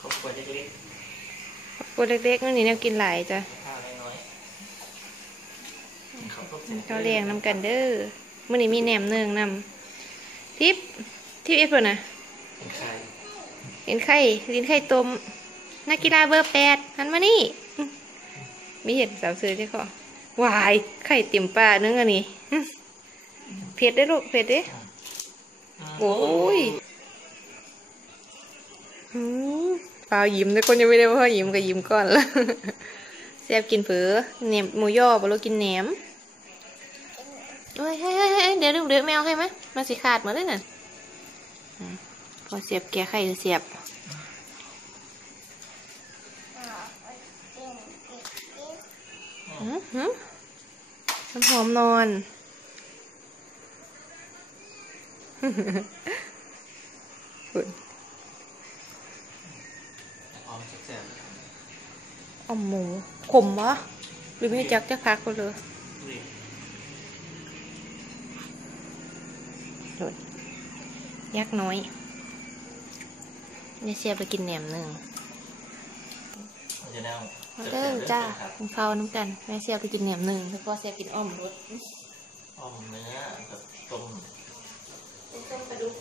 ครอบครัวเล็กตัวเล็กๆนี่แนวกินหลายจ้ะๆข้าวน้อยๆเขาก็เขาเลี้ยงนำกันเด้อมื้อนี้มีแหนมเนืองนำทิปทิปเอ็ดเพิ่นน่ะ เป็นไข่เห็นไข่ลิ้นไข่ต้มนักกีฬาเบอร์แปดหันมานี่อื้อมีเห็นสาวเสือที่เขาวาย ไข่เต็มปลานึงอันนี้อื้อเผ็ดได้อลูกเผ็ดเด้อโอ้ยอืม เปล่ายิ้มแต่คนยังไม่ได้ว่ายิ้มก็ยิ้มก่อนละแซ่บกินเผือแหนมหมูย่อบลูกกินแหนมเฮ้ยเฮ้ยเฮ้ยเฮ้ยเดี๋ยวลูกเดี๋ยวแมวให้ไหมมาสิขาดหมาเลยน่ะพอเสียบแกไข่เสียบหืมหืมน้ำหอมนอนฝุ่น พร้ อมแซ่บอ้อมหมูขมวะหรือไม่จักจะพักก็เลยๆอุ้ยโดดยักษ์น้อยเนี่ยเสียบไปกินแหนมหนึ่งมันจะได้มาเด้อจ้ากินข้าวน้ำกันแม่เสียบไปกินแหนมหนึ่งแล้วก็เสียบกินอ้อมรสอ้อมเนื้อกับต้มต้มปลาดุก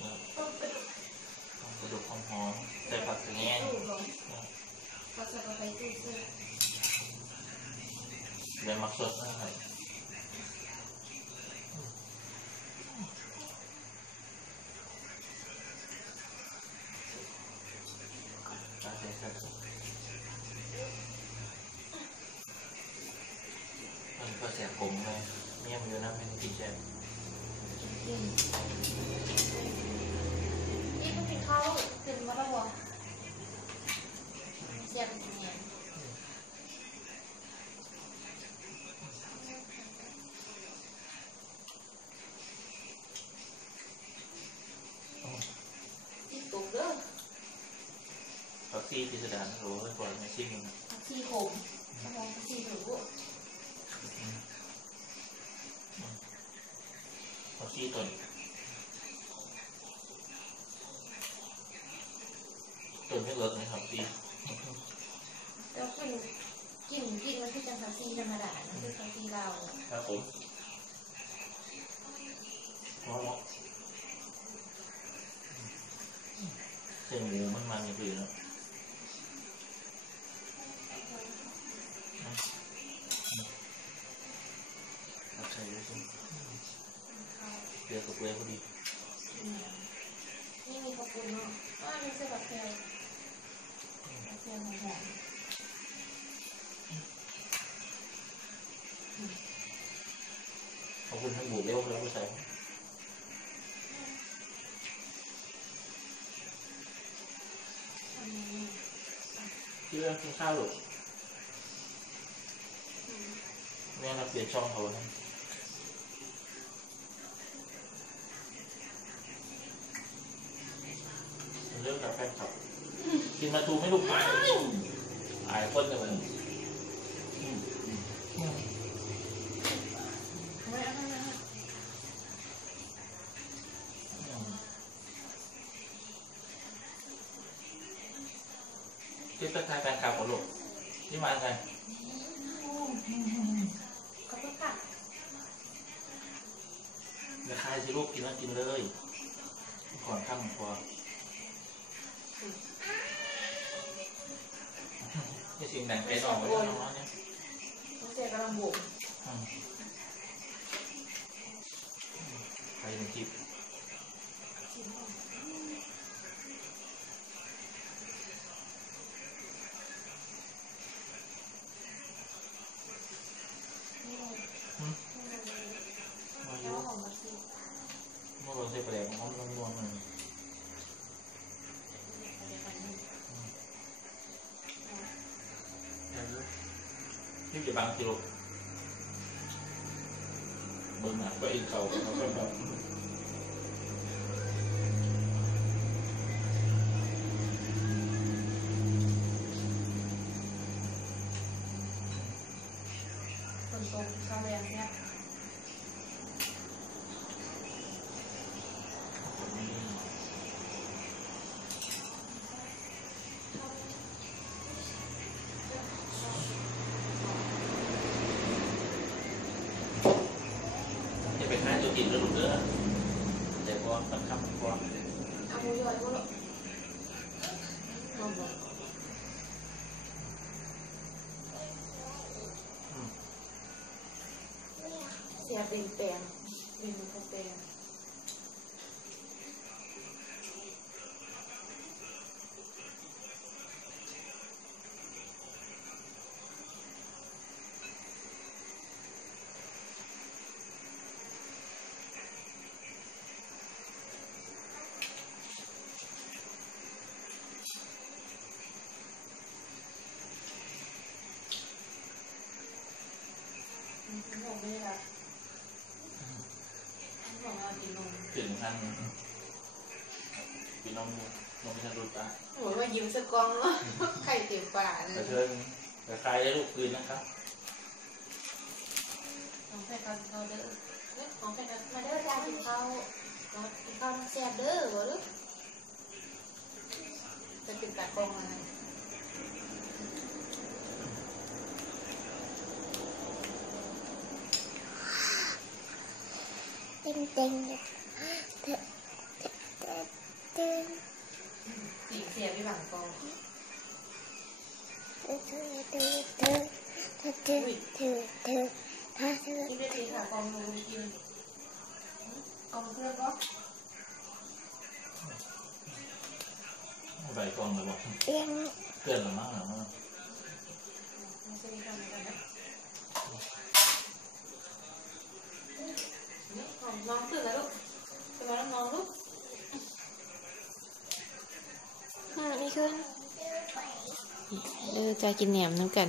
เนื้อต้มก กระดูกหอมๆใส่ผักสะแงงพอใส่ไปตู้เสื้อใบมักสดนะครับตาเสียครับมันก็เสียผมเลยเนี่ยมันอยู่น้ำเป็นกินแซ่บ นี่ต้องกินข้าวถึง มาแล้วบ่เสียบกินแหนมที่ตุกเด้อผักซี่พิสดารโอ้ยก่อนไม่ชิมมันผักชีขมสมองผักชีหนูผักซี่ต้น นไม่เลิกนะครับซี่แล้วกินกินกินมันคือจังผักชีธรรมดานะคือผักชีลาวครับผมเพราะว่าเส้นหมูมันมันอย่างอื่นเนาะเอาใส่ด้วยสิเกลือกับเกลือพอดีนี่มีขอบคุณเนาะอ่านี่เสื้อแบบแพรแพรหอม ขอบคุณทั้งหมูเร็วแล้วก็ใส่ที่เรื่องกินข้าวหรอกแม่เราเปลี่ยนช่องเขานะเรื่องกับแฟนคลับ กินมาทูไม่ลูกอายคนเลยมันเอาไม่เอาที่ทักทายแฟนคลับของลูกที่มาไงขอบคุณค่ะเดี๋ยวใครสิลูกกินแล้วกินเลย ก่อนข้ามครัว นี่สิ่งแบ่งเป็นออกไว้แล้วน้องเนี่ยต้องเสียกำลังบุกอืมใครเป็นคลิปมาอแล้ยู่วหอมผักชีเมื่อวันเสร็จไปแล้วมันมันรวมมัน ที่จะบางกิโลเบิ่งหนั สักคำกว่าเหมูอยก็รอกมาบอกเสียเป็นแปลงเป็นกาแฟ บอกไม่ได้บอกว่ากินนมถึงอันพี่น้องน้องพิชารุตาโอ้ยว่ายิ้มสะกองแล้วไข่เต็มปากเลกระเทิงกระคายได้ลูกคืนนะครับน้องแพทย์เขาเขาเด้อเอ้ยน้องแพทย์มาเด้อจ้ากินข้าวน้องกินข้าวน้ำแซ่บเด้อบ่ลูกจะปิดปากองอะไร ต็งเต็งเตะเตะเตะสีเสียบที่หลังกองเตะเตะเตะเตะเตะเตะเตะเตะถ้าเธอกินได้ดีค่ะกองนูกินกองเครื่องก็ใบกองเลยบอกเอียงเพื่อนหรือมั้งหรือมั้ง ไม่ใช่ทำอะไรนะ นี่ของน้องตื่นแล้วลูกจะมาแล้วน้องลูกมาไม่ขึ้นเออจะกินแหนมน้ำกัน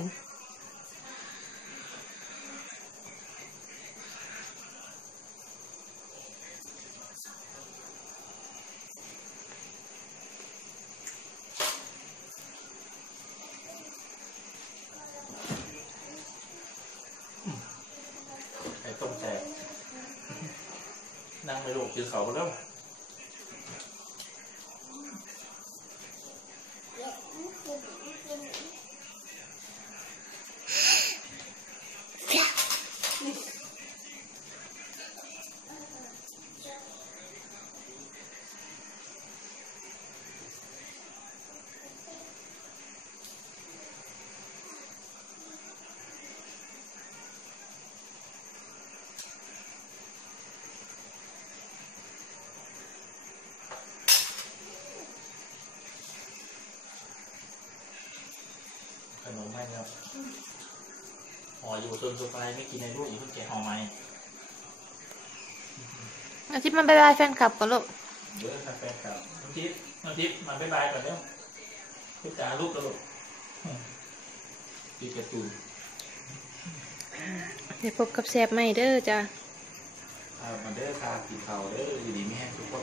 ไอ้ต้มแซ่บนั่ง ไม่ลูกกินเขาไปแล้ว ออยู่จนสุดท้ายไม่กินในลูกอีกเพิ่งแกะห่อใหม่อาทิตย์มันบายบายแฟนคลับก่อนลูกเยอะครับแฟนครับน้องทิพย์น้องทิพย์มาบ๊ายบายก่อนเร็วพี่จ๋าลูกกระโดดปีกระตูนเดี๋ยวพบกับแซบใหม่เด้อจ้าอ่ามาเด้อค่ะกินเขาวเด้ออยู่ดีไม่แห้งทุกคน